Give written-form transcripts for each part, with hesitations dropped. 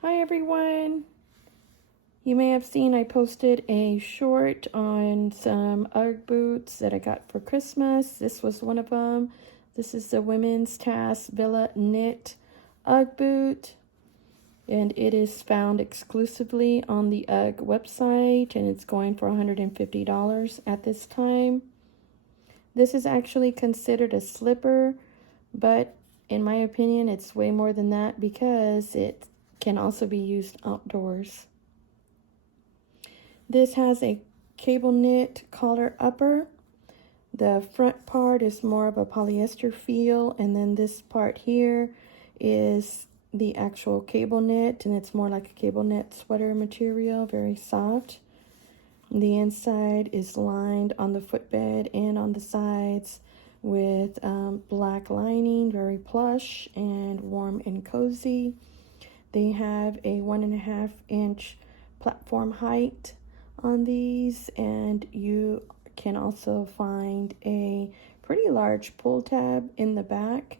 Hi everyone! You may have seen I posted a short on some UGG boots that I got for Christmas. This was one of them. This is the women's Tazz Villa Knit UGG boot. And it is found exclusively on the UGG website, and it's going for $150 at this time. This is actually considered a slipper, but in my opinion, it's way more than that because it can also be used outdoors. This has a cable knit collar upper. The front part is more of a polyester feel, and then this part here is the actual cable knit, and it's more like a cable knit sweater material, very soft. The inside is lined on the footbed and on the sides with black lining, very plush and warm and cozy. They have a 1.5 inch platform height on these, and you can also find a pretty large pull tab in the back,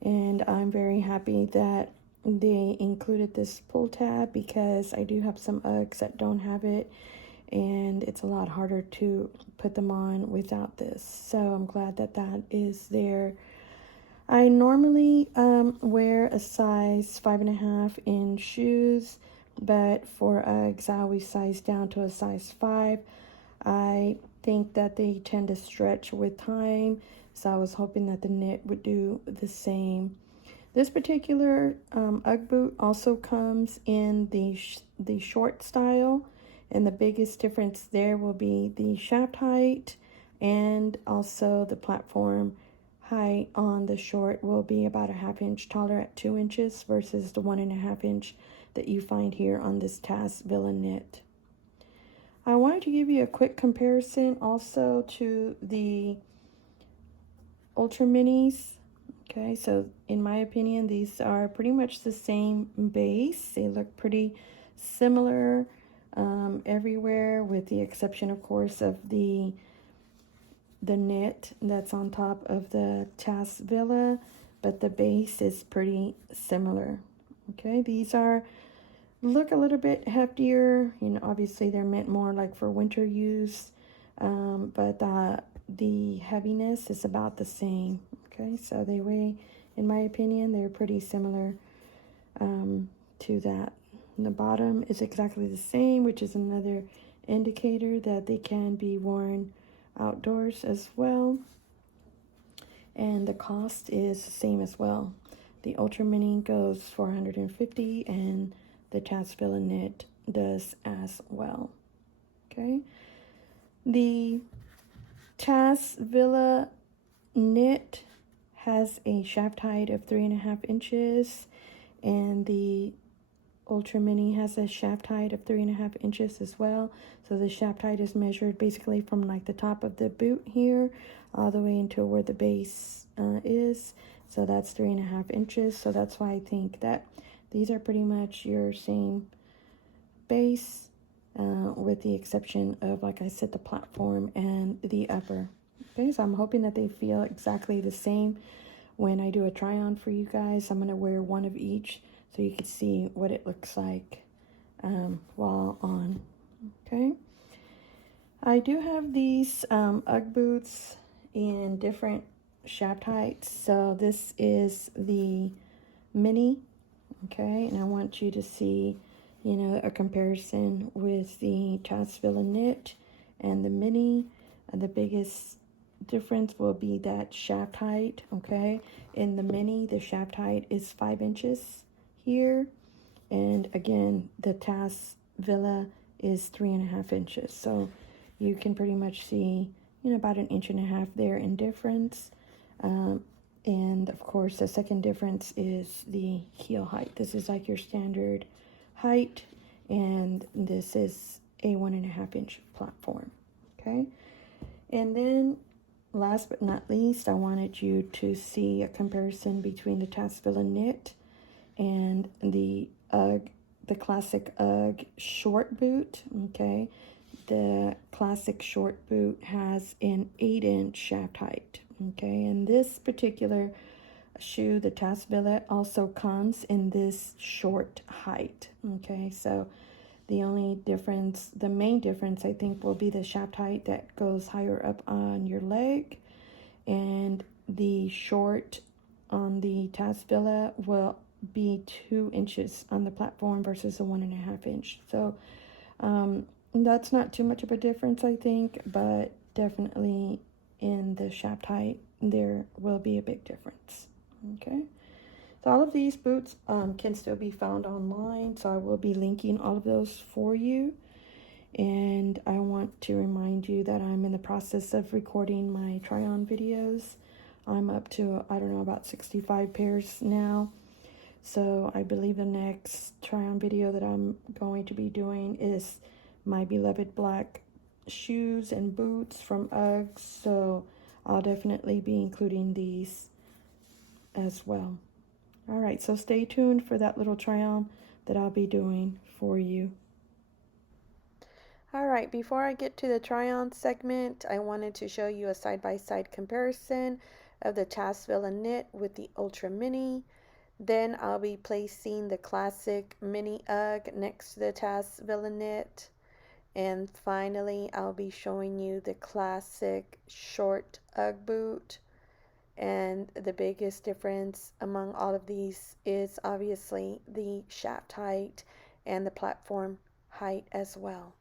and I'm very happy that they included this pull tab because I do have some Uggs that don't have it, and it's a lot harder to put them on without this, so I'm glad that that is there. I normally wear a size 5.5 in shoes, but for Uggs I always size down to a size 5. I think that they tend to stretch with time, so I was hoping that the knit would do the same. This particular Ugg boot also comes in the short style, and the biggest difference there will be the shaft height, and also the platform height on the short will be about 1/2 inch taller at 2 inches versus the 1.5 inch that you find here on this Tazz Villa knit. I wanted to give you a quick comparison also to the Ultra Minis. Okay, so in my opinion, these are pretty much the same base. They look pretty similar everywhere, with the exception, of course, of the knit that's on top of the Tazz Villa, but the base is pretty similar. Okay, these look a little bit heftier. You know, obviously they're meant more like for winter use, but the heaviness is about the same. Okay, so they weigh, in my opinion, they're pretty similar to that. And the bottom is exactly the same, which is another indicator that they can be worn outdoors as well. And the cost is the same as well. The Ultra Mini goes for $150, and the Tazz Villa knit does as well. Okay, the Tazz Villa knit has a shaft height of 3.5 inches, and the Ultra Mini has a shaft height of 3.5 inches as well. So the shaft height is measured basically from like the top of the boot here all the way into where the base is. So that's 3.5 inches. So that's why I think that these are pretty much your same base, with the exception of, like I said, the platform and the upper. Okay, so I'm hoping that they feel exactly the same when I do a try on for you guys. I'm going to wear one of each so you can see what it looks like while on. Okay, I do have these UGG boots in different shaft heights. So this is the mini. Okay, and I want you to see, you know, a comparison with the Tazz Villa knit and the mini. And the biggest difference will be that shaft height. Okay, in the mini, the shaft height is 5 inches here, and again, the Tazz Villa is 3.5 inches. So you can pretty much see, you know, about 1.5 inches there in difference. And of course, the second difference is the heel height. This is like your standard height, and this is a 1.5 inch platform. Okay, and then last but not least, I wanted you to see a comparison between the Tazz Villa knit and the UGG, the classic UGG short boot. Okay, the classic short boot has an 8 inch shaft height. Okay, and this particular shoe, the Tazz billet, also comes in this short height. Okay, so the only difference, the main difference, I think, will be the shaft height that goes higher up on your leg, and the short on the Tazz billet will be 2 inches on the platform versus a 1.5 inch. So that's not too much of a difference, I think, but definitely in the shaft height, there will be a big difference. Okay, so all of these boots can still be found online, so I will be linking all of those for you. And I want to remind you that I'm in the process of recording my try-on videos. I'm up to, I don't know, about 65 pairs now. So I believe the next try-on video that I'm going to be doing is my beloved black shoes and boots from UGG. So I'll definitely be including these as well. All right, so stay tuned for that little try-on that I'll be doing for you. All right, before I get to the try-on segment, I wanted to show you a side-by-side comparison of the Tazz knit with the Ultra Mini. Then I'll be placing the classic mini UGG next to the Tazz knit. And finally, I'll be showing you the classic short UGG boot. And the biggest difference among all of these is obviously the shaft height and the platform height as well.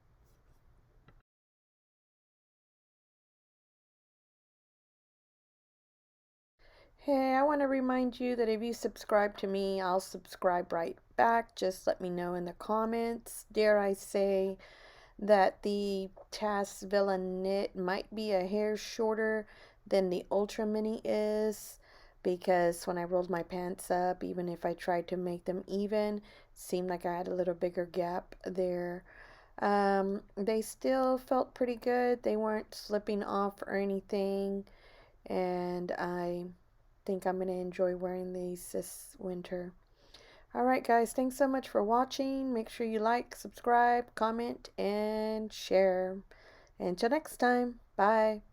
Hey, I want to remind you that if you subscribe to me, I'll subscribe right back. Just let me know in the comments. Dare I say that the Tazz knit might be a hair shorter than the Ultra Mini is, because when I rolled my pants up, even if I tried to make them even, it seemed like I had a little bigger gap there. They still felt pretty good. They weren't slipping off or anything, and I think I'm going to enjoy wearing these this winter. Alright guys, thanks so much for watching. Make sure you like, subscribe, comment, and share. Until next time, bye.